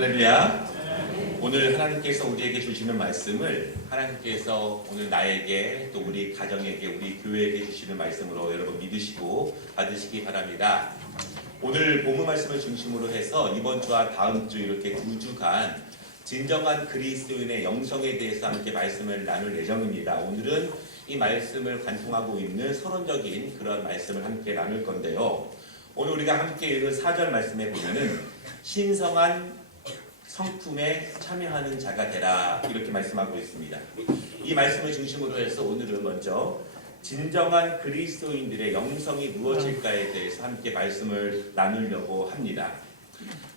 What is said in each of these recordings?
할렐루야. 오늘 하나님께서 우리에게 주시는 말씀을 하나님께서 오늘 나에게 또 우리 가정에게 우리 교회에게 주시는 말씀으로 여러분 믿으시고 받으시기 바랍니다. 오늘 본문 말씀을 중심으로 해서 이번 주와 다음 주 이렇게 2주간 진정한 그리스도인의 영성에 대해서 함께 말씀을 나눌 예정입니다. 오늘은 이 말씀을 관통하고 있는 서론적인 그런 말씀을 함께 나눌 건데요. 오늘 우리가 함께 읽은 4절 말씀에 보면은 신성한 성품에 참여하는 자가 되라 이렇게 말씀하고 있습니다. 이 말씀을 중심으로 해서 오늘은 먼저 진정한 그리스도인들의 영성이 무엇일까에 대해서 함께 말씀을 나누려고 합니다.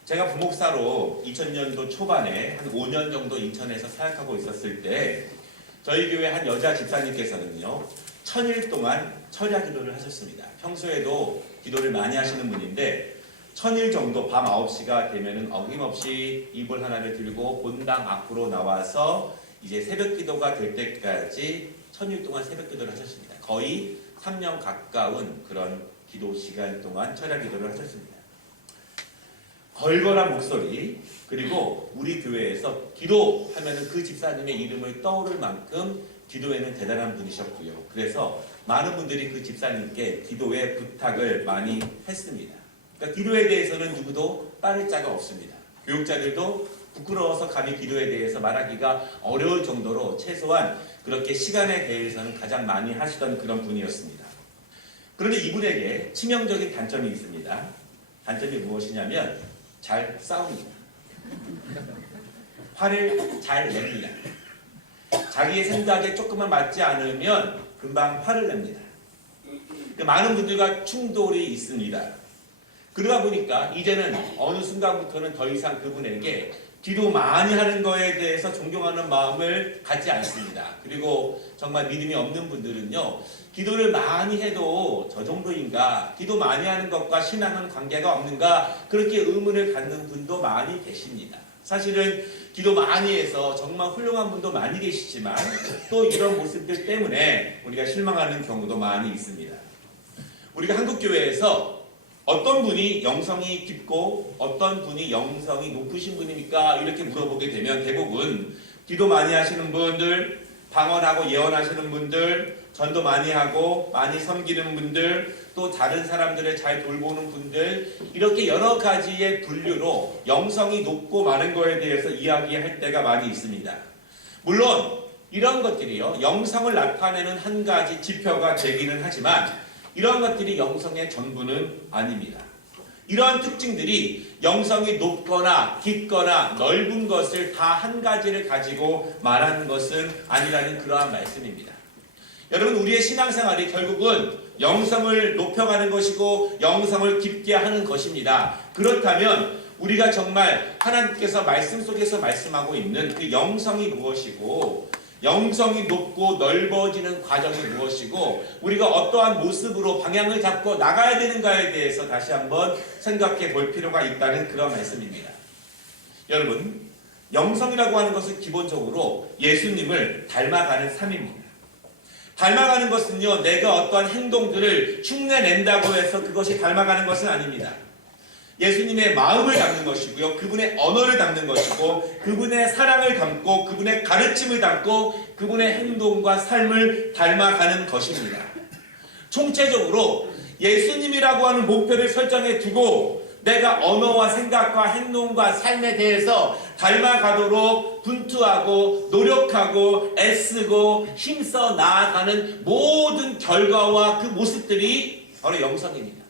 제가 부목사로 2000년도 초반에 한 5년 정도 인천에서 사역하고 있었을 때 저희 교회 한 여자 집사님께서는요 1000일 동안 철야 기도를 하셨습니다. 평소에도 기도를 많이 하시는 분인데 1000일 정도 밤 9시가 되면은 어김없이 이불 하나를 들고 본당 앞으로 나와서 이제 새벽 기도가 될 때까지 1000일 동안 새벽 기도를 하셨습니다. 거의 3년 가까운 그런 기도 시간 동안 철야 기도를 하셨습니다. 걸걸한 목소리, 그리고 우리 교회에서 기도하면은 그 집사님의 이름을 떠오를 만큼 기도에는 대단한 분이셨고요. 그래서 많은 분들이 그 집사님께 기도의 부탁을 많이 했습니다. 그러니까 기도에 대해서는 누구도 빠를 자가 없습니다. 교육자들도 부끄러워서 감히 기도에 대해서 말하기가 어려울 정도로 최소한 그렇게 시간에 대해서는 가장 많이 하시던 그런 분이었습니다. 그런데 이분에게 치명적인 단점이 있습니다. 단점이 무엇이냐면 잘 싸웁니다. 화를 잘 냅니다. 자기의 생각에 조금만 맞지 않으면 금방 화를 냅니다. 많은 분들과 충돌이 있습니다. 그러다 보니까 이제는 어느 순간부터는 더 이상 그분에게 기도 많이 하는 거에 대해서 존경하는 마음을 갖지 않습니다. 그리고 정말 믿음이 없는 분들은요, 기도를 많이 해도 저 정도인가? 기도 많이 하는 것과 신앙은 관계가 없는가? 그렇게 의문을 갖는 분도 많이 계십니다. 사실은 기도 많이 해서 정말 훌륭한 분도 많이 계시지만 또 이런 모습들 때문에 우리가 실망하는 경우도 많이 있습니다. 우리가 한국교회에서 어떤 분이 영성이 깊고 어떤 분이 영성이 높으신 분입니까? 이렇게 물어보게 되면 대부분 기도 많이 하시는 분들, 방언하고 예언하시는 분들, 전도 많이 하고 많이 섬기는 분들, 또 다른 사람들을 잘 돌보는 분들, 이렇게 여러 가지의 분류로 영성이 높고 많은 거에 대해서 이야기할 때가 많이 있습니다. 물론 이런 것들이요, 영성을 나타내는 한 가지 지표가 되기는 하지만 이런 것들이 영성의 전부는 아닙니다. 이러한 특징들이 영성이 높거나 깊거나 넓은 것을 다 한 가지를 가지고 말하는 것은 아니라는 그러한 말씀입니다. 여러분, 우리의 신앙생활이 결국은 영성을 높여가는 것이고 영성을 깊게 하는 것입니다. 그렇다면 우리가 정말 하나님께서 말씀 속에서 말씀하고 있는 그 영성이 무엇이고 영성이 높고 넓어지는 과정이 무엇이고 우리가 어떠한 모습으로 방향을 잡고 나가야 되는가에 대해서 다시 한번 생각해 볼 필요가 있다는 그런 말씀입니다. 여러분, 영성이라고 하는 것은 기본적으로 예수님을 닮아가는 삶입니다. 닮아가는 것은요, 내가 어떠한 행동들을 흉내낸다고 해서 그것이 닮아가는 것은 아닙니다. 예수님의 마음을 담는 것이고요, 그분의 언어를 담는 것이고, 그분의 사랑을 담고, 그분의 가르침을 담고, 그분의 행동과 삶을 닮아가는 것입니다. 총체적으로 예수님이라고 하는 목표를 설정해 두고 내가 언어와 생각과 행동과 삶에 대해서 닮아가도록 분투하고 노력하고 애쓰고 힘써 나아가는 모든 결과와 그 모습들이 바로 영성입니다.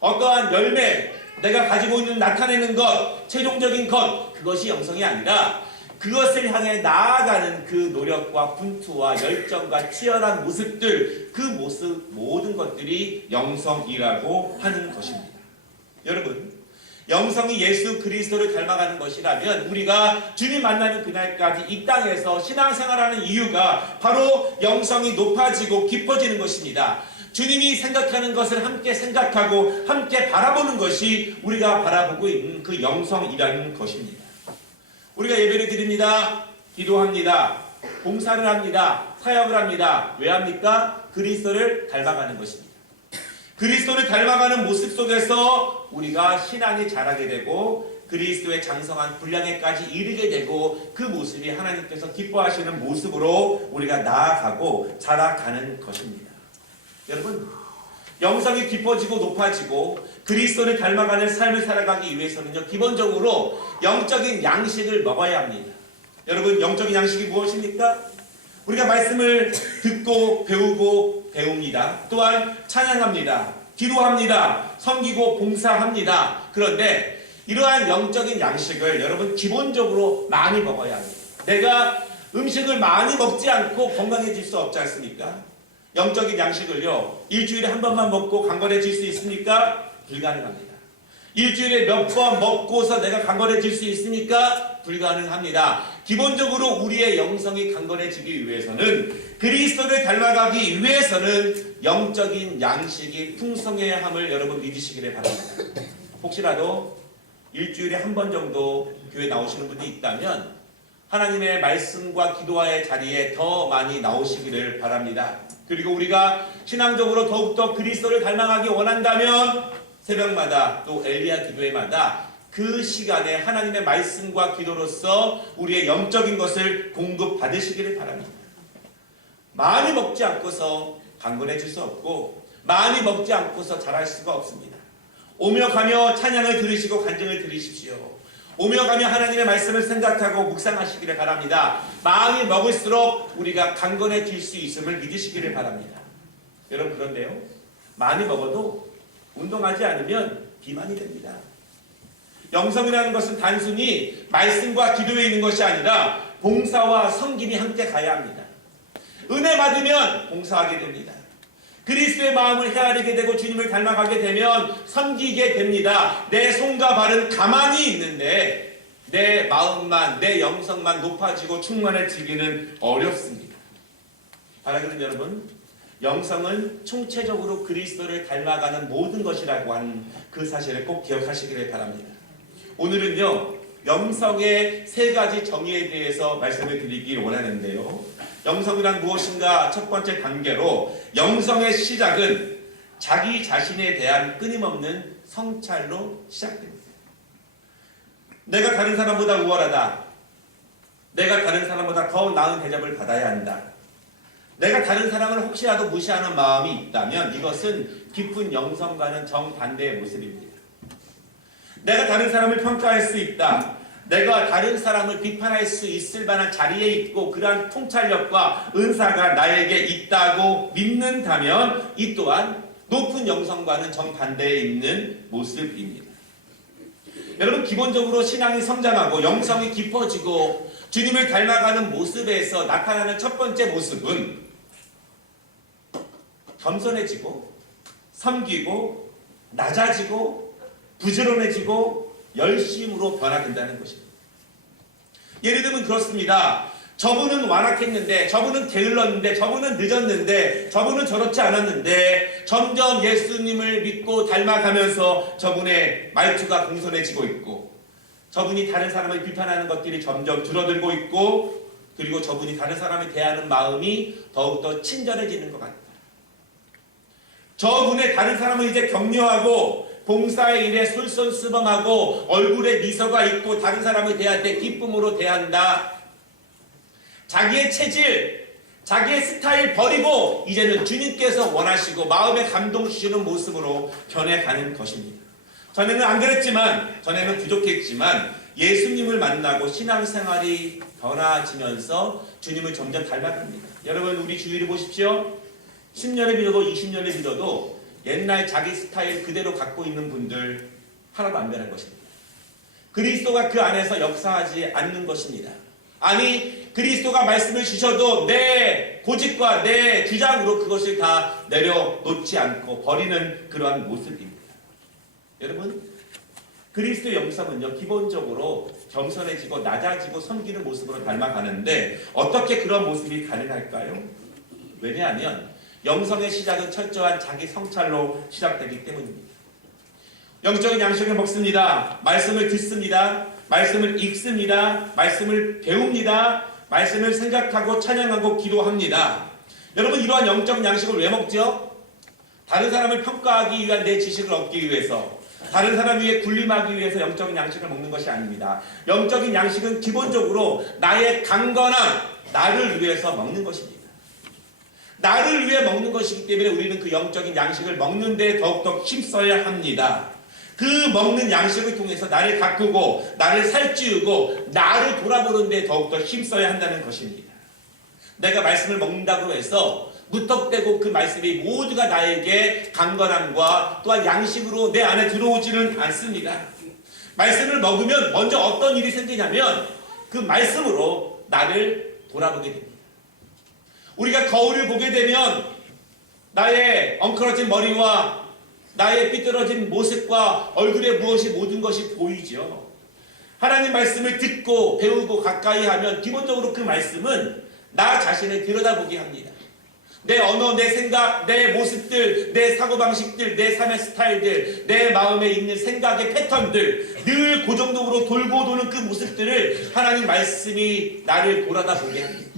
어떠한 열매, 내가 가지고 있는 나타내는 것, 최종적인 것, 그것이 영성이 아니라 그것을 향해 나아가는 그 노력과 분투와 열정과 치열한 모습들, 그 모습 모든 것들이 영성이라고 하는 것입니다. 여러분, 영성이 예수 그리스도를 닮아가는 것이라면 우리가 주님 만나는 그날까지 이 땅에서 신앙생활하는 이유가 바로 영성이 높아지고 깊어지는 것입니다. 주님이 생각하는 것을 함께 생각하고 함께 바라보는 것이 우리가 바라보고 있는 그 영성이라는 것입니다. 우리가 예배를 드립니다. 기도합니다. 봉사를 합니다. 사역을 합니다. 왜 합니까? 그리스도를 닮아가는 것입니다. 그리스도를 닮아가는 모습 속에서 우리가 신앙이 자라게 되고 그리스도의 장성한 분량에까지 이르게 되고 그 모습이 하나님께서 기뻐하시는 모습으로 우리가 나아가고 자라가는 것입니다. 여러분, 영성이 깊어지고 높아지고 그리스도를 닮아가는 삶을 살아가기 위해서는요, 기본적으로 영적인 양식을 먹어야 합니다. 여러분, 영적인 양식이 무엇입니까? 우리가 말씀을 듣고 배우고 배웁니다. 또한 찬양합니다. 기도합니다. 섬기고 봉사합니다. 그런데 이러한 영적인 양식을 여러분 기본적으로 많이 먹어야 합니다. 내가 음식을 많이 먹지 않고 건강해질 수 없지 않습니까? 영적인 양식을요, 일주일에 한 번만 먹고 강건해질 수 있습니까? 불가능합니다. 일주일에 몇 번 먹고서 내가 강건해질 수 있습니까? 불가능합니다. 기본적으로 우리의 영성이 강건해지기 위해서는, 그리스도를 닮아가기 위해서는 영적인 양식이 풍성해야 함을 여러분 믿으시기를 바랍니다. 혹시라도 일주일에 한 번 정도 교회 나오시는 분이 있다면 하나님의 말씀과 기도와의 자리에 더 많이 나오시기를 바랍니다. 그리고 우리가 신앙적으로 더욱더 그리스도를 닮아가기 원한다면 새벽마다 또 엘리야 기도회마다 그 시간에 하나님의 말씀과 기도로서 우리의 영적인 것을 공급받으시기를 바랍니다. 많이 먹지 않고서 강건해질 수 없고 많이 먹지 않고서 자랄 수가 없습니다. 오며 가며 찬양을 들으시고 간증을 들으십시오. 오며 가며 하나님의 말씀을 생각하고 묵상하시기를 바랍니다. 많이 먹을수록 우리가 강건해질 수 있음을 믿으시기를 바랍니다. 여러분, 그런데요, 많이 먹어도 운동하지 않으면 비만이 됩니다. 영성이라는 것은 단순히 말씀과 기도에 있는 것이 아니라 봉사와 섬김이 함께 가야 합니다. 은혜 받으면 봉사하게 됩니다. 그리스도의 마음을 헤아리게 되고 주님을 닮아가게 되면 섬기게 됩니다. 내 손과 발은 가만히 있는데 내 마음만, 내 영성만 높아지고 충만해지기는 어렵습니다. 바라기는 여러분, 영성은 총체적으로 그리스도를 닮아가는 모든 것이라고 하는 그 사실을 꼭 기억하시기를 바랍니다. 오늘은요, 영성의 세 가지 정의에 대해서 말씀을 드리길 원하는데요. 영성이란 무엇인가? 첫 번째 단계로 영성의 시작은 자기 자신에 대한 끊임없는 성찰로 시작됩니다. 내가 다른 사람보다 우월하다. 내가 다른 사람보다 더 나은 대접을 받아야 한다. 내가 다른 사람을 혹시라도 무시하는 마음이 있다면 이것은 깊은 영성과는 정반대의 모습입니다. 내가 다른 사람을 평가할 수 있다. 내가 다른 사람을 비판할 수 있을 만한 자리에 있고 그러한 통찰력과 은사가 나에게 있다고 믿는다면 이 또한 높은 영성과는 정반대에 있는 모습입니다. 여러분, 기본적으로 신앙이 성장하고 영성이 깊어지고 주님을 닮아가는 모습에서 나타나는 첫 번째 모습은 겸손해지고 섬기고 낮아지고 부지런해지고 열심으로 변화된다는 것입니다. 예를 들면 그렇습니다. 저분은 완악했는데, 저분은 게을렀는데, 저분은 늦었는데, 저분은 저렇지 않았는데 점점 예수님을 믿고 닮아가면서 저분의 말투가 공손해지고 있고, 저분이 다른 사람을 비판하는 것들이 점점 줄어들고 있고, 그리고 저분이 다른 사람을 대하는 마음이 더욱더 친절해지는 것 같다. 저분의 다른 사람을 이제 격려하고 봉사의 일에 솔선수범하고 얼굴에 미소가 있고 다른 사람을 대할 때 기쁨으로 대한다. 자기의 체질, 자기의 스타일 버리고 이제는 주님께서 원하시고 마음에 감동 주시는 모습으로 변해가는 것입니다. 전에는 안 그랬지만, 전에는 부족했지만 예수님을 만나고 신앙생활이 변화지면서 주님을 점점 닮아갑니다. 여러분, 우리 주위를 보십시오. 10년을 믿어도 20년을 믿어도 옛날 자기 스타일 그대로 갖고 있는 분들 하나도 안 변한 것입니다. 그리스도가 그 안에서 역사하지 않는 것입니다. 아니, 그리스도가 말씀을 주셔도 내 고집과 내 주장으로 그것을 다 내려놓지 않고 버리는 그러한 모습입니다. 여러분, 그리스도의 영성은요, 기본적으로 겸손해지고 낮아지고 섬기는 모습으로 닮아가는데 어떻게 그런 모습이 가능할까요? 왜냐하면 영성의 시작은 철저한 자기 성찰로 시작되기 때문입니다. 영적인 양식을 먹습니다. 말씀을 듣습니다. 말씀을 읽습니다. 말씀을 배웁니다. 말씀을 생각하고 찬양하고 기도합니다. 여러분, 이러한 영적인 양식을 왜 먹죠? 다른 사람을 평가하기 위한 내 지식을 얻기 위해서, 다른 사람 위에 군림하기 위해서 영적인 양식을 먹는 것이 아닙니다. 영적인 양식은 기본적으로 나의 강건함, 나를 위해서 먹는 것입니다. 나를 위해 먹는 것이기 때문에 우리는 그 영적인 양식을 먹는 데 더욱더 힘써야 합니다. 그 먹는 양식을 통해서 나를 가꾸고 나를 살찌우고 나를 돌아보는 데 더욱더 힘써야 한다는 것입니다. 내가 말씀을 먹는다고 해서 무턱대고 그 말씀이 모두가 나에게 강건함과 또한 양식으로 내 안에 들어오지는 않습니다. 말씀을 먹으면 먼저 어떤 일이 생기냐면 그 말씀으로 나를 돌아보게 됩니다. 우리가 거울을 보게 되면 나의 엉클어진 머리와 나의 삐뚤어진 모습과 얼굴에 무엇이 모든 것이 보이죠. 하나님 말씀을 듣고 배우고 가까이 하면 기본적으로 그 말씀은 나 자신을 들여다보게 합니다. 내 언어, 내 생각, 내 모습들, 내 사고방식들, 내 삶의 스타일들, 내 마음에 있는 생각의 패턴들, 늘 고정적으로 돌고 도는 그 모습들을 하나님 말씀이 나를 돌아다보게 합니다.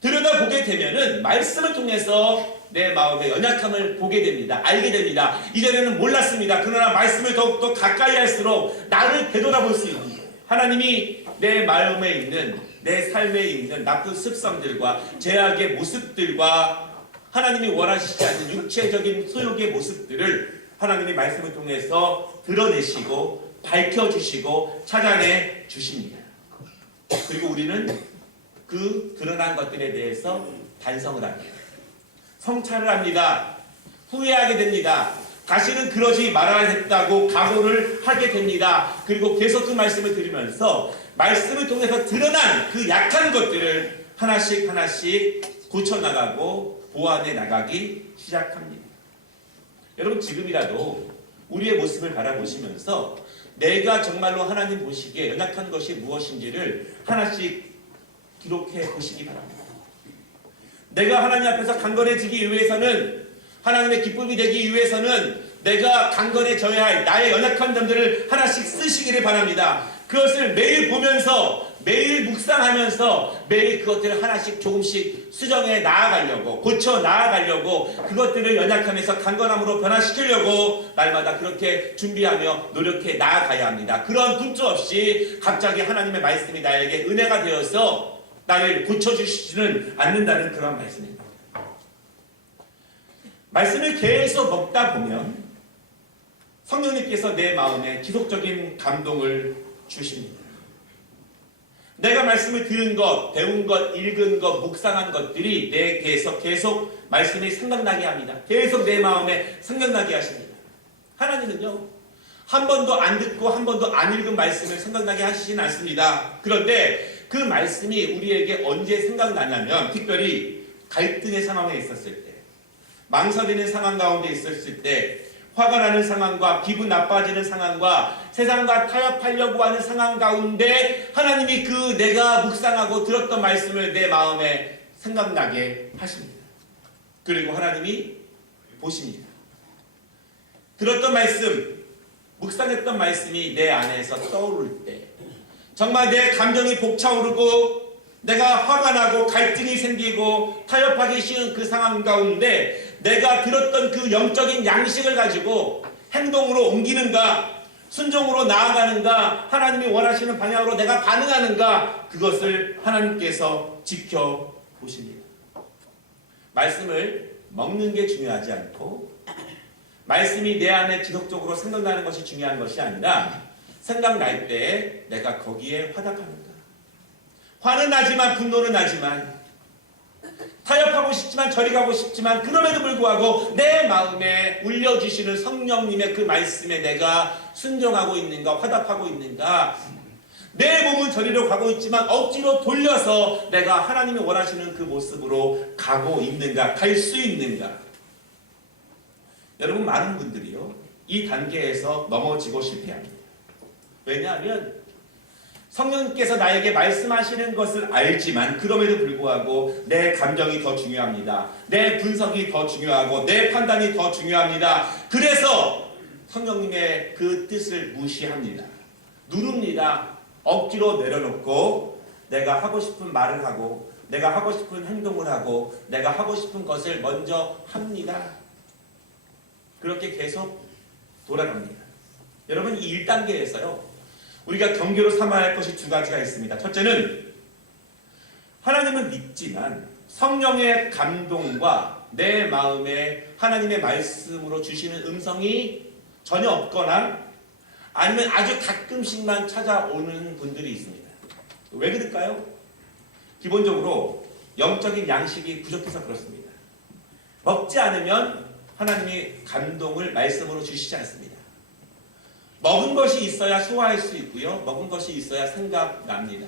들여다보게 되면은 말씀을 통해서 내 마음의 연약함을 보게 됩니다. 알게 됩니다. 이전에는 몰랐습니다. 그러나 말씀을 더욱더 가까이 할수록 나를 되돌아볼 수 있는 거예요. 하나님이 내 마음에 있는, 내 삶에 있는 나쁜 습성들과 죄악의 모습들과 하나님이 원하시지 않는 육체적인 소욕의 모습들을 하나님의 말씀을 통해서 드러내시고 밝혀주시고 찾아내 주십니다. 그리고 우리는 그 드러난 것들에 대해서 반성을 합니다. 성찰을 합니다. 후회하게 됩니다. 다시는 그러지 말아야 했다고 각오를 하게 됩니다. 그리고 계속 그 말씀을 들으면서 말씀을 통해서 드러난 그 약한 것들을 하나씩 하나씩 고쳐나가고 보완해 나가기 시작합니다. 여러분 지금이라도 우리의 모습을 바라보시면서 내가 정말로 하나님 보시기에 연약한 것이 무엇인지를 하나씩 기록해 보시기 바랍니다. 내가 하나님 앞에서 강건해지기 위해서는, 하나님의 기쁨이 되기 위해서는 내가 강건해져야 할 나의 연약한 점들을 하나씩 쓰시기를 바랍니다. 그것을 매일 보면서, 매일 묵상하면서 매일 그것들을 하나씩 조금씩 수정해 나아가려고, 고쳐 나아가려고, 그것들을 연약함에서 강건함으로 변화시키려고 날마다 그렇게 준비하며 노력해 나아가야 합니다. 그런 분투 없이 갑자기 하나님의 말씀이 나에게 은혜가 되어서 나를 고쳐주시지는 않는다는 그런 말씀입니다. 말씀을 계속 먹다 보면 성령님께서 내 마음에 지속적인 감동을 주십니다. 내가 말씀을 들은 것, 배운 것, 읽은 것, 묵상한 것들이 내게서 계속 말씀이 생각나게 합니다. 계속 내 마음에 생각나게 하십니다. 하나님은요, 한 번도 안 듣고 한 번도 안 읽은 말씀을 생각나게 하시진 않습니다. 그런데 그 말씀이 우리에게 언제 생각나냐면 특별히 갈등의 상황에 있었을 때, 망설이는 상황 가운데 있었을 때, 화가 나는 상황과 기분 나빠지는 상황과 세상과 타협하려고 하는 상황 가운데 하나님이 그 내가 묵상하고 들었던 말씀을 내 마음에 생각나게 하십니다. 그리고 하나님이 보십니다. 들었던 말씀, 묵상했던 말씀이 내 안에서 떠오를 때 정말 내 감정이 벅차오르고 내가 화가 나고 갈등이 생기고 타협하기 쉬운 그 상황 가운데 내가 들었던 그 영적인 양식을 가지고 행동으로 옮기는가, 순종으로 나아가는가, 하나님이 원하시는 방향으로 내가 반응하는가, 그것을 하나님께서 지켜보십니다. 말씀을 먹는 게 중요하지 않고 말씀이 내 안에 지속적으로 생각나는 것이 중요한 것이 아니라 생각날 때 내가 거기에 화답하는가. 화는 나지만, 분노는 나지만, 타협하고 싶지만, 저리 가고 싶지만, 그럼에도 불구하고 내 마음에 울려주시는 성령님의 그 말씀에 내가 순종하고 있는가, 화답하고 있는가. 내 몸은 저리로 가고 있지만 억지로 돌려서 내가 하나님이 원하시는 그 모습으로 가고 있는가, 갈 수 있는가. 여러분, 많은 분들이요, 이 단계에서 넘어지고 실패합니다. 왜냐하면 성령님께서 나에게 말씀하시는 것을 알지만 그럼에도 불구하고 내 감정이 더 중요합니다. 내 분석이 더 중요하고 내 판단이 더 중요합니다. 그래서 성령님의 그 뜻을 무시합니다. 누릅니다. 억지로 내려놓고 내가 하고 싶은 말을 하고 내가 하고 싶은 행동을 하고 내가 하고 싶은 것을 먼저 합니다. 그렇게 계속 돌아갑니다. 여러분, 이 1단계에서요 우리가 경계로 삼아야 할 것이 두 가지가 있습니다. 첫째는 하나님은 믿지만 성령의 감동과 내 마음에 하나님의 말씀으로 주시는 음성이 전혀 없거나 아니면 아주 가끔씩만 찾아오는 분들이 있습니다. 왜 그럴까요? 기본적으로 영적인 양식이 부족해서 그렇습니다. 먹지 않으면 하나님이 감동을 말씀으로 주시지 않습니다. 먹은 것이 있어야 소화할 수 있고요. 먹은 것이 있어야 생각납니다.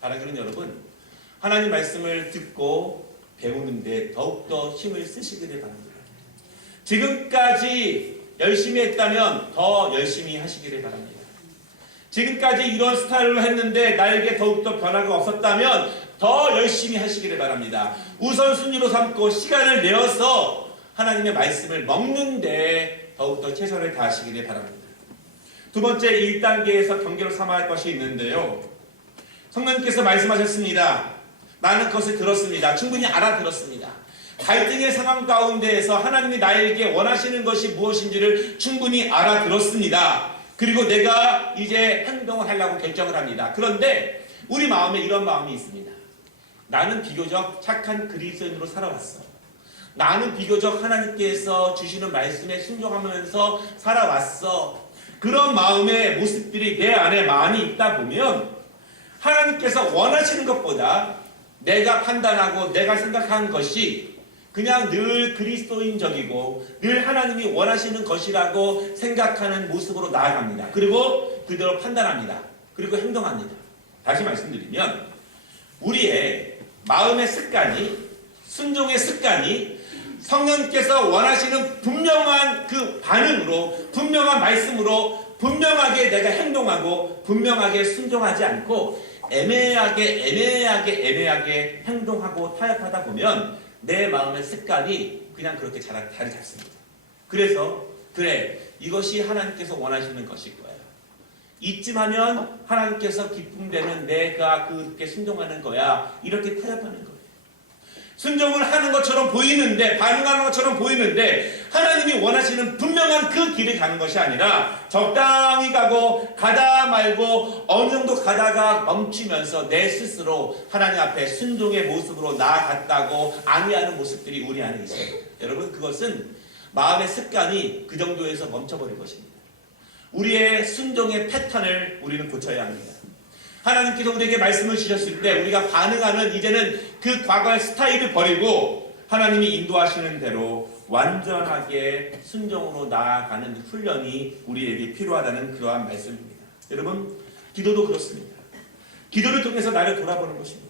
사랑하는 여러분, 하나님 말씀을 듣고 배우는데 더욱더 힘을 쓰시기를 바랍니다. 지금까지 열심히 했다면 더 열심히 하시기를 바랍니다. 지금까지 이런 스타일로 했는데 나에게 더욱더 변화가 없었다면 더 열심히 하시기를 바랍니다. 우선순위로 삼고 시간을 내어서 하나님의 말씀을 먹는데 더욱더 최선을 다하시기를 바랍니다. 두 번째 1단계에서 경계로 삼아야 할 것이 있는데요. 성령님께서 말씀하셨습니다. 나는 그것을 들었습니다. 충분히 알아들었습니다. 갈등의 상황 가운데에서 하나님이 나에게 원하시는 것이 무엇인지를 충분히 알아들었습니다. 그리고 내가 이제 행동을 하려고 결정을 합니다. 그런데 우리 마음에 이런 마음이 있습니다. 나는 비교적 착한 그리스도인으로 살아왔어. 나는 비교적 하나님께서 주시는 말씀에 순종하면서 살아왔어. 그런 마음의 모습들이 내 안에 많이 있다 보면 하나님께서 원하시는 것보다 내가 판단하고 내가 생각한 것이 그냥 늘 그리스도인적이고 늘 하나님이 원하시는 것이라고 생각하는 모습으로 나아갑니다. 그리고 그대로 판단합니다. 그리고 행동합니다. 다시 말씀드리면 우리의 마음의 습관이, 순종의 습관이 성령께서 원하시는 분명한 그 반응으로, 분명한 말씀으로 분명하게 내가 행동하고 분명하게 순종하지 않고 애매하게 행동하고 타협하다 보면 내 마음의 습관이 그냥 그렇게 자리 잡습니다. 그래서 그래, 이것이 하나님께서 원하시는 것일 거야. 이쯤 하면 하나님께서 기쁨되는 내가 그렇게 순종하는 거야. 이렇게 타협하는 거예요. 순종을 하는 것처럼 보이는데, 반응하는 것처럼 보이는데 하나님이 원하시는 분명한 그 길을 가는 것이 아니라 적당히 가고 가다 말고 어느 정도 가다가 멈추면서 내 스스로 하나님 앞에 순종의 모습으로 나아갔다고 아니하는 모습들이 우리 안에 있어요. 여러분, 그것은 마음의 습관이 그 정도에서 멈춰버릴 것입니다. 우리의 순종의 패턴을 우리는 고쳐야 합니다. 하나님께서 우리에게 말씀을 주셨을 때 우리가 반응하는 이제는 그 과거의 스타일을 버리고 하나님이 인도하시는 대로 완전하게 순종으로 나아가는 훈련이 우리에게 필요하다는 그러한 말씀입니다. 여러분, 기도도 그렇습니다. 기도를 통해서 나를 돌아보는 것입니다.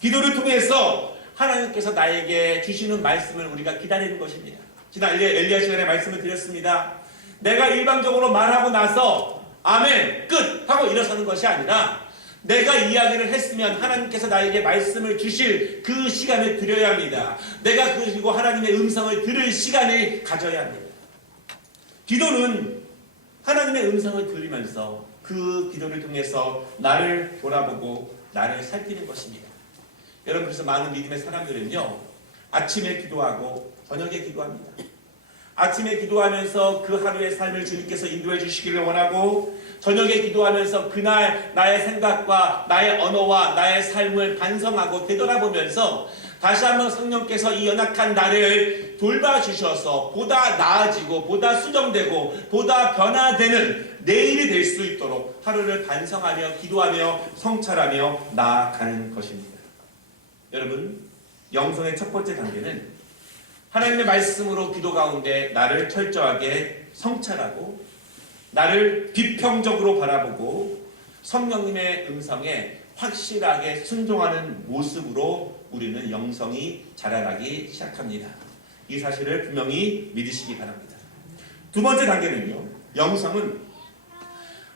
기도를 통해서 하나님께서 나에게 주시는 말씀을 우리가 기다리는 것입니다. 지난 엘리야 시간에 말씀을 드렸습니다. 내가 일방적으로 말하고 나서 아멘 끝 하고 일어서는 것이 아니라 내가 이야기를 했으면 하나님께서 나에게 말씀을 주실 그 시간을 드려야 합니다. 내가 그리고 하나님의 음성을 들을 시간을 가져야 합니다. 기도는 하나님의 음성을 들으면서 그 기도를 통해서 나를 돌아보고 나를 살피는 것입니다. 여러분, 그래서 많은 믿음의 사람들은요, 아침에 기도하고 저녁에 기도합니다. 아침에 기도하면서 그 하루의 삶을 주님께서 인도해 주시기를 원하고, 저녁에 기도하면서 그날 나의 생각과 나의 언어와 나의 삶을 반성하고 되돌아보면서 다시 한번 성령께서 이 연약한 나를 돌봐주셔서 보다 나아지고 보다 수정되고 보다 변화되는 내일이 될 수 있도록 하루를 반성하며 기도하며 성찰하며 나아가는 것입니다. 여러분, 영성의 첫 번째 단계는 하나님의 말씀으로 기도 가운데 나를 철저하게 성찰하고 나를 비평적으로 바라보고 성령님의 음성에 확실하게 순종하는 모습으로 우리는 영성이 자라나기 시작합니다. 이 사실을 분명히 믿으시기 바랍니다. 두 번째 단계는요, 영성은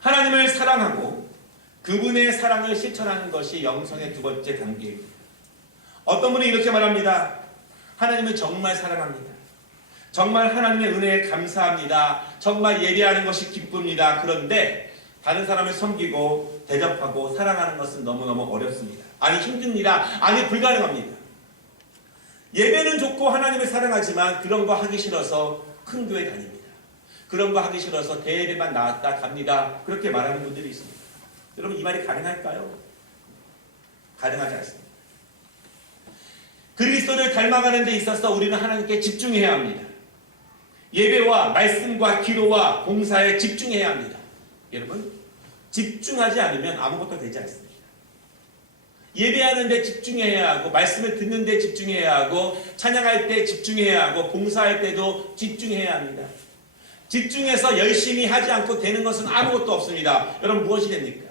하나님을 사랑하고 그분의 사랑을 실천하는 것이 영성의 두 번째 단계입니다. 어떤 분이 이렇게 말합니다. 하나님을 정말 사랑합니다. 정말 하나님의 은혜에 감사합니다. 정말 예배하는 것이 기쁩니다. 그런데 다른 사람을 섬기고 대접하고 사랑하는 것은 너무너무 어렵습니다. 아니 힘듭니다. 아니 불가능합니다. 예배는 좋고 하나님을 사랑하지만 그런 거 하기 싫어서 큰 교회 다닙니다. 그런 거 하기 싫어서 대회만 나왔다 갑니다. 그렇게 말하는 분들이 있습니다. 여러분 이 말이 가능할까요? 가능하지 않습니다. 그리스도를 닮아가는 데 있어서 우리는 하나님께 집중해야 합니다. 예배와 말씀과 기도와 봉사에 집중해야 합니다. 여러분 집중하지 않으면 아무것도 되지 않습니다. 예배하는 데 집중해야 하고 말씀을 듣는 데 집중해야 하고 찬양할 때 집중해야 하고 봉사할 때도 집중해야 합니다. 집중해서 열심히 하지 않고 되는 것은 아무것도 없습니다. 여러분 무엇이 됩니까?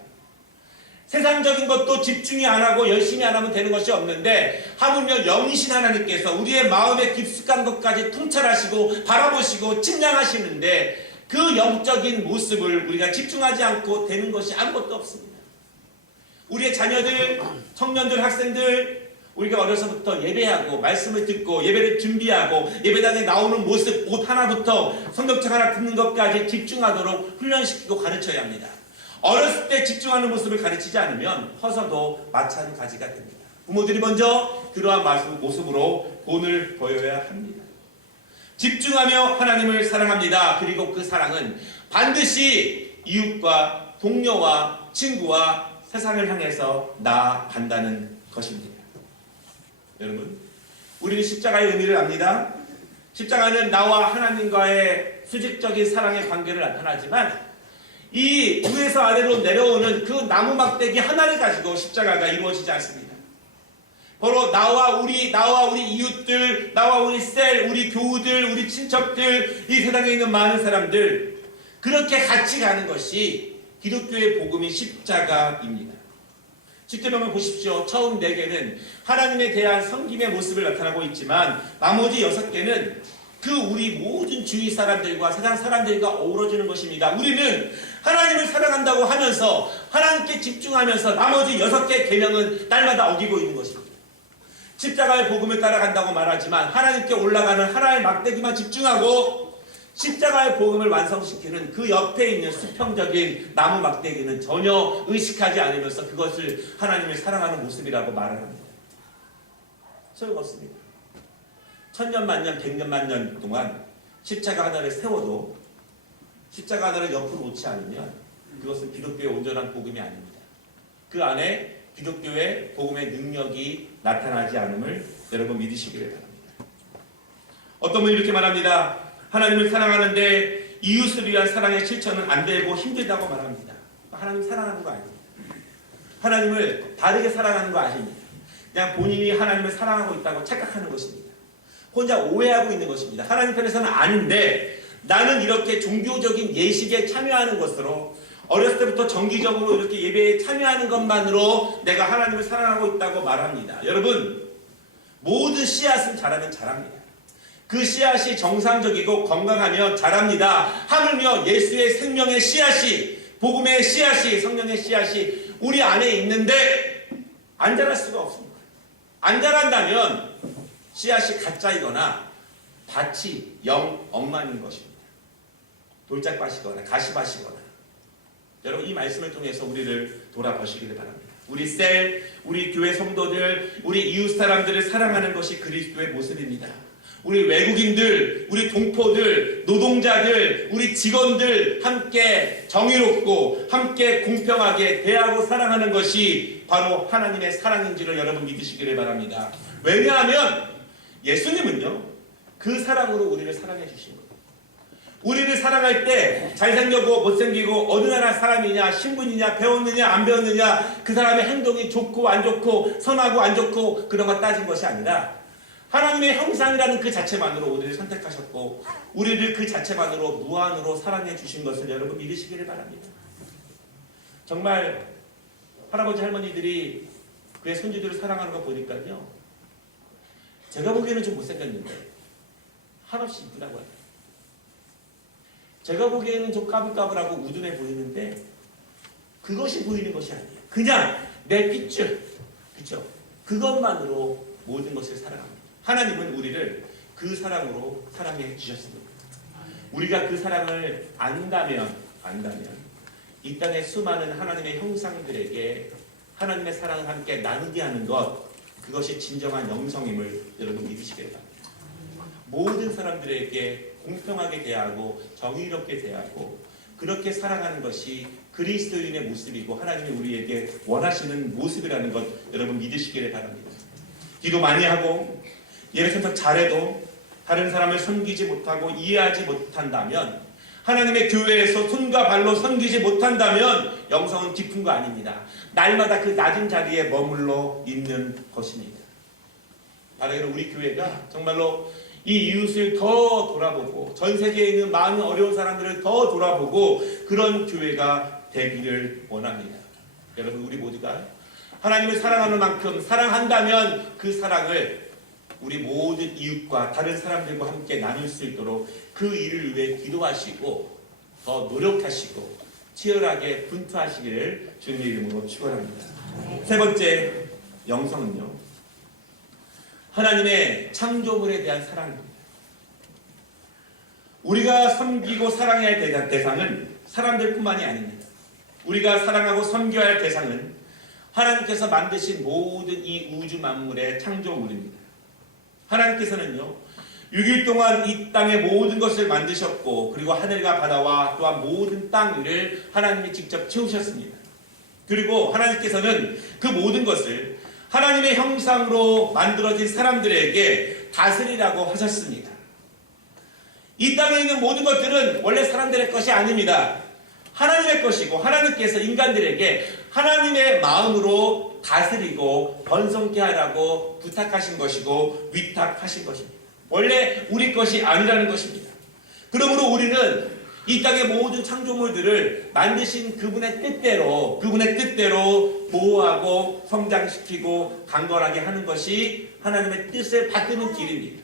세상적인 것도 집중이 안 하고 열심히 안 하면 되는 것이 없는데 하물며 영이신 하나님께서 우리의 마음에 깊숙한 것까지 통찰하시고 바라보시고 측량하시는데 그 영적인 모습을 우리가 집중하지 않고 되는 것이 아무것도 없습니다. 우리의 자녀들, 청년들, 학생들 우리가 어려서부터 예배하고 말씀을 듣고 예배를 준비하고 예배당에 나오는 모습 옷 하나부터 성경책 하나 듣는 것까지 집중하도록 훈련시키고 가르쳐야 합니다. 어렸을 때 집중하는 모습을 가르치지 않으면 커서도 마찬가지가 됩니다. 부모들이 먼저 그러한 모습으로 본을 보여야 합니다. 집중하며 하나님을 사랑합니다. 그리고 그 사랑은 반드시 이웃과 동료와 친구와 세상을 향해서 나아간다는 것입니다. 여러분, 우리는 십자가의 의미를 압니다. 십자가는 나와 하나님과의 수직적인 사랑의 관계를 나타나지만 이 위에서 아래로 내려오는 그 나무 막대기 하나를 가지고 십자가가 이루어지지 않습니다. 바로 나와 우리 이웃들, 나와 우리 셀, 우리 교우들, 우리 친척들, 이 세상에 있는 많은 사람들 그렇게 같이 가는 것이 기독교의 복음인 십자가입니다. 십자가만 보십시오. 처음 4개는 하나님에 대한 섬김의 모습을 나타나고 있지만 나머지 6개는 그 우리 모든 주위 사람들과 세상 사람들과 어우러지는 것입니다. 우리는 하나님을 사랑한다고 하면서 하나님께 집중하면서 나머지 6개 계명은 날마다 어기고 있는 것입니다. 십자가의 복음을 따라간다고 말하지만 하나님께 올라가는 하나의 막대기만 집중하고 십자가의 복음을 완성시키는 그 옆에 있는 수평적인 나무 막대기는 전혀 의식하지 않으면서 그것을 하나님을 사랑하는 모습이라고 말을 합니다. 소용없습니다. 천년 만년 백년 만년 동안 십자가 하나를 세워도 십자가 하나를 옆으로 놓지 않으면 그것은 기독교의 온전한 복음이 아닙니다. 그 안에 기독교의 복음의 능력이 나타나지 않음을 여러분 믿으시기를 바랍니다. 어떤 분이 이렇게 말합니다. 하나님을 사랑하는데 이웃을 위한 사랑의 실천은 안 되고 힘들다고 말합니다. 하나님 사랑하는 거 아닙니다. 하나님을 다르게 사랑하는 거 아닙니다. 그냥 본인이 하나님을 사랑하고 있다고 착각하는 것입니다. 혼자 오해하고 있는 것입니다. 하나님 편에서는 아닌데 나는 이렇게 종교적인 예식에 참여하는 것으로 어렸을 때부터 정기적으로 이렇게 예배에 참여하는 것만으로 내가 하나님을 사랑하고 있다고 말합니다. 여러분 모든 씨앗은 자라면 자랍니다. 그 씨앗이 정상적이고 건강하면 자랍니다. 하물며 예수의 생명의 씨앗이 복음의 씨앗이 성령의 씨앗이 우리 안에 있는데 안 자랄 수가 없습니다. 안 자란다면 씨앗이 가짜이거나 밭이 영 엉망인 것입니다. 돌짝밭이거나 가시밭이거나. 여러분 이 말씀을 통해서 우리를 돌아보시기를 바랍니다. 우리 셀, 우리 교회 성도들, 우리 이웃 사람들을 사랑하는 것이 그리스도의 모습입니다. 우리 외국인들, 우리 동포들, 노동자들, 우리 직원들 함께 정의롭고 함께 공평하게 대하고 사랑하는 것이 바로 하나님의 사랑인지를 여러분 믿으시기를 바랍니다. 왜냐하면 예수님은요 그 사랑으로 우리를 사랑해 주신 거예요. 우리를 사랑할 때 잘생기고 못생기고 어느 나라 사람이냐 신분이냐 배웠느냐 안 배웠느냐 그 사람의 행동이 좋고 안 좋고 선하고 안 좋고 그런 거 따진 것이 아니라 하나님의 형상이라는 그 자체만으로 우리를 선택하셨고 우리를 그 자체만으로 무한으로 사랑해 주신 것을 여러분 믿으시기를 바랍니다. 정말 할아버지 할머니들이 그의 손주들을 사랑하는 거 보니까요 제가 보기에는 좀 못생겼는데 한없이 이쁘다고 해요. 제가 보기에는 좀 까불까불하고 우둔해 보이는데 그것이 보이는 것이 아니에요. 그냥 내 핏줄, 그렇죠? 그것만으로 모든 것을 사랑합니다. 하나님은 우리를 그 사랑으로 사랑해 주셨습니다. 우리가 그 사랑을 안다면 이 땅의 수많은 하나님의 형상들에게 하나님의 사랑을 함께 나누게 하는 것 그것이 진정한 영성임을 여러분 믿으시길 바랍니다. 모든 사람들에게 공평하게 대하고 정의롭게 대하고 그렇게 살아가는 것이 그리스도인의 모습이고 하나님이 우리에게 원하시는 모습이라는 것 여러분 믿으시기를 바랍니다. 기도 많이 하고 예배 참석 잘해도 다른 사람을 섬기지 못하고 이해하지 못한다면, 하나님의 교회에서 손과 발로 섬기지 못한다면 영성은 깊은 거 아닙니다. 날마다 그 낮은 자리에 머물러 있는 것입니다. 바로 우리 교회가 정말로 이 이웃을 더 돌아보고 전 세계에 있는 많은 어려운 사람들을 더 돌아보고 그런 교회가 되기를 원합니다. 여러분, 우리 모두가 하나님을 사랑하는 만큼 사랑한다면 그 사랑을 우리 모든 이웃과 다른 사람들과 함께 나눌 수 있도록 그 일을 위해 기도하시고 더 노력하시고 치열하게 분투하시기를 주님의 이름으로 축원합니다. 세 번째 영성은요, 하나님의 창조물에 대한 사랑입니다. 우리가 섬기고 사랑해야 할 대상은 사람들뿐만이 아닙니다. 우리가 사랑하고 섬겨야 할 대상은 하나님께서 만드신 모든 이 우주 만물의 창조물입니다. 하나님께서는요, 6일 동안 이 땅의 모든 것을 만드셨고, 그리고 하늘과 바다와 또한 모든 땅 위를 하나님이 직접 채우셨습니다. 그리고 하나님께서는 그 모든 것을 하나님의 형상으로 만들어진 사람들에게 다스리라고 하셨습니다. 이 땅에 있는 모든 것들은 원래 사람들의 것이 아닙니다. 하나님의 것이고, 하나님께서 인간들에게 하나님의 마음으로 다스리고 번성케 하라고 부탁하신 것이고 위탁하신 것입니다. 원래 우리 것이 아니라는 것입니다. 그러므로 우리는 이 땅의 모든 창조물들을 만드신 그분의 뜻대로 보호하고 성장시키고 강건하게 하는 것이 하나님의 뜻을 받드는 길입니다.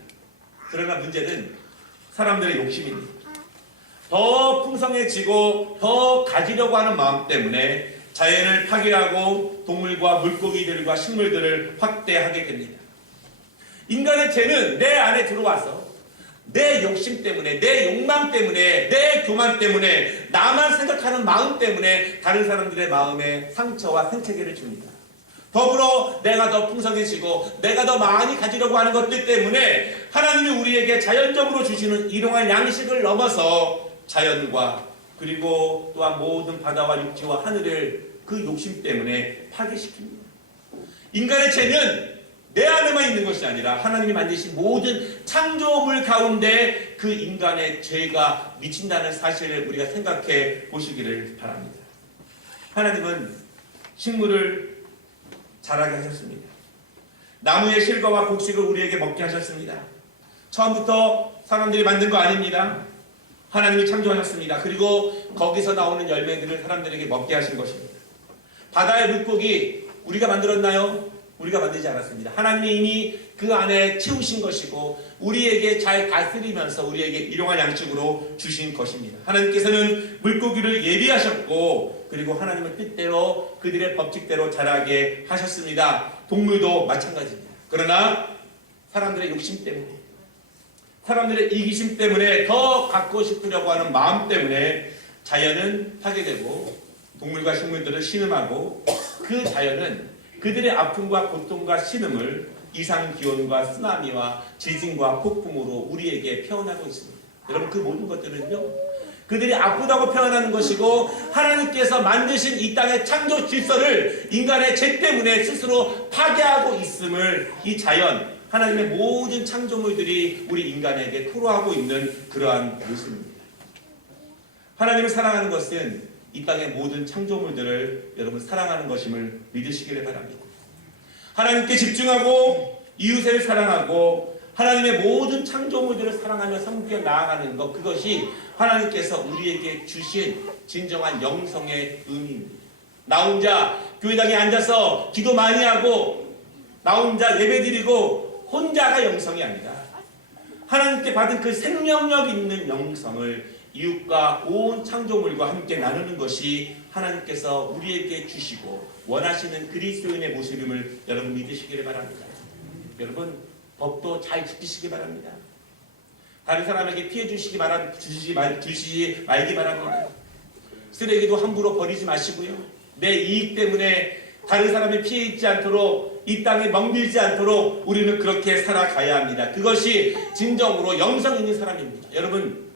그러나 문제는 사람들의 욕심입니다. 더 풍성해지고 더 가지려고 하는 마음 때문에 자연을 파괴하고 동물과 물고기들과 식물들을 확대하게 됩니다. 인간의 죄는 내 안에 들어와서 내 욕심 때문에, 내 욕망 때문에, 내 교만 때문에, 나만 생각하는 마음 때문에 다른 사람들의 마음에 상처와 생채기를 줍니다. 더불어 내가 더 풍성해지고 내가 더 많이 가지려고 하는 것들 때문에 하나님이 우리에게 자연적으로 주시는 일용할 양식을 넘어서 자연과 그리고 또한 모든 바다와 육지와 하늘을 그 욕심 때문에 파괴시킵니다. 인간의 죄는 내 안에만 있는 것이 아니라 하나님이 만드신 모든 창조물 가운데 그 인간의 죄가 미친다는 사실을 우리가 생각해 보시기를 바랍니다. 하나님은 식물을 자라게 하셨습니다. 나무의 실과와 곡식을 우리에게 먹게 하셨습니다. 처음부터 사람들이 만든 거 아닙니다. 하나님이 창조하셨습니다. 그리고 거기서 나오는 열매들을 사람들에게 먹게 하신 것입니다. 바다의 물고기 우리가 만들었나요? 우리가 만들지 않았습니다. 하나님이 이미 그 안에 채우신 것이고 우리에게 잘 다스리면서 우리에게 일용할 양식으로 주신 것입니다. 하나님께서는 물고기를 예비하셨고 그리고 하나님의 뜻대로 그들의 법칙대로 자라게 하셨습니다. 동물도 마찬가지입니다. 그러나 사람들의 욕심 때문에, 사람들의 이기심 때문에, 더 갖고 싶으려고 하는 마음 때문에 자연은 파괴되고 동물과 식물들을 신음하고 그 자연은 그들의 아픔과 고통과 신음을 이상기온과 쓰나미와 지진과 폭풍으로 우리에게 표현하고 있습니다. 여러분, 그 모든 것들은요, 그들이 아프다고 표현하는 것이고 하나님께서 만드신 이 땅의 창조 질서를 인간의 죄 때문에 스스로 파괴하고 있음을 이 자연, 하나님의 모든 창조물들이 우리 인간에게 토로하고 있는 그러한 모습입니다. 하나님을 사랑하는 것은 이 땅의 모든 창조물들을 여러분 사랑하는 것임을 믿으시기를 바랍니다. 하나님께 집중하고 이웃을 사랑하고 하나님의 모든 창조물들을 사랑하며 섬겨 나아가는 것, 그것이 하나님께서 우리에게 주신 진정한 영성의 의미입니다. 나 혼자 교회당에 앉아서 기도 많이 하고 나 혼자 예배드리고 혼자가 영성이 아니라 하나님께 받은 그 생명력 있는 영성을 이웃과 온 창조물과 함께 나누는 것이 하나님께서 우리에게 주시고 원하시는 그리스도인의 모습임을 여러분 믿으시기를 바랍니다. 여러분, 법도 잘 지키시기 바랍니다. 다른 사람에게 피해 주시지 말기 바랍니다. 쓰레기도 함부로 버리지 마시고요. 내 이익 때문에 다른 사람이 피해 있지 않도록, 이 땅에 멍들지 않도록 우리는 그렇게 살아가야 합니다. 그것이 진정으로 영성 있는 사람입니다. 여러분,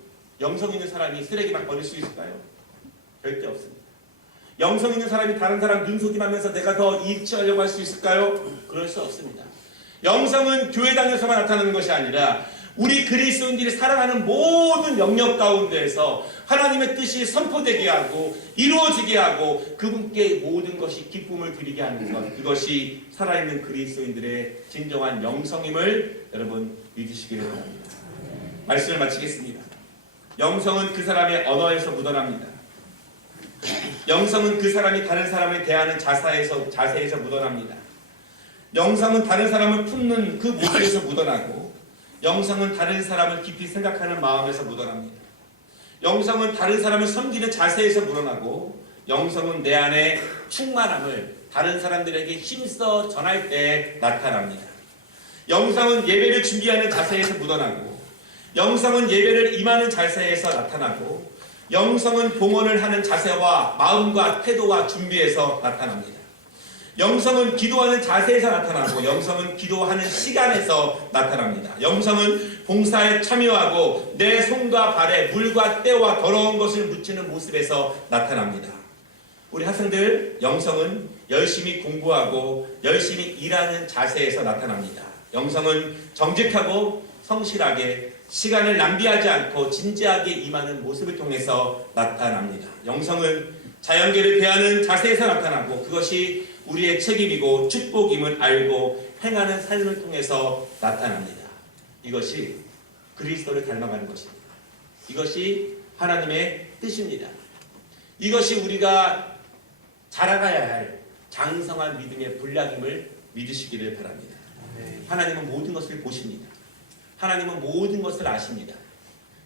영성 있는 사람이 쓰레기 막 버릴 수 있을까요? 절대 없습니다. 영성 있는 사람이 다른 사람 눈속임하면서 내가 더 이익 취하려고 할 수 있을까요? 그럴 수 없습니다. 영성은 교회 다녀서만 나타나는 것이 아니라 우리 그리스도인들이 살아가는 모든 영역 가운데에서 하나님의 뜻이 선포되게 하고 이루어지게 하고 그분께 모든 것이 기쁨을 드리게 하는 것, 그것이 살아있는 그리스도인들의 진정한 영성임을 여러분 믿으시기를 바랍니다. 말씀을 마치겠습니다. 영성은 그 사람의 언어에서 묻어납니다. 영성은 그 사람이 다른 사람을 대하는 자세에서 묻어납니다. 영성은 다른 사람을 품는 그 모습에서 묻어나고, 영성은 다른 사람을 깊이 생각하는 마음에서 묻어납니다. 영성은 다른 사람을 섬기는 자세에서 묻어나고, 영성은 내 안에 충만함을 다른 사람들에게 힘써 전할 때 나타납니다. 영성은 예배를 준비하는 자세에서 묻어나고, 영성은 예배를 임하는 자세에서 나타나고, 영성은 봉헌을 하는 자세와 마음과 태도와 준비에서 나타납니다. 영성은 기도하는 자세에서 나타나고, 영성은 기도하는 시간에서 나타납니다. 영성은 봉사에 참여하고 내 손과 발에 물과 때와 더러운 것을 묻히는 모습에서 나타납니다. 우리 학생들, 영성은 열심히 공부하고 열심히 일하는 자세에서 나타납니다. 영성은 정직하고 성실하게 시간을 낭비하지 않고 진지하게 임하는 모습을 통해서 나타납니다. 영성은 자연계를 대하는 자세에서 나타나고, 그것이 우리의 책임이고 축복임을 알고 행하는 삶을 통해서 나타납니다. 이것이 그리스도를 닮아가는 것입니다. 이것이 하나님의 뜻입니다. 이것이 우리가 자라가야 할 장성한 믿음의 분량임을 믿으시기를 바랍니다. 하나님은 모든 것을 보십니다. 하나님은 모든 것을 아십니다.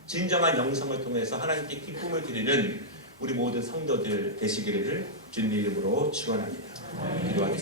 진정한 영성을 통해서 하나님께 기쁨을 드리는 우리 모든 성도들 되시기를 주님의 이름으로 축원합니다. 기도하겠습니다.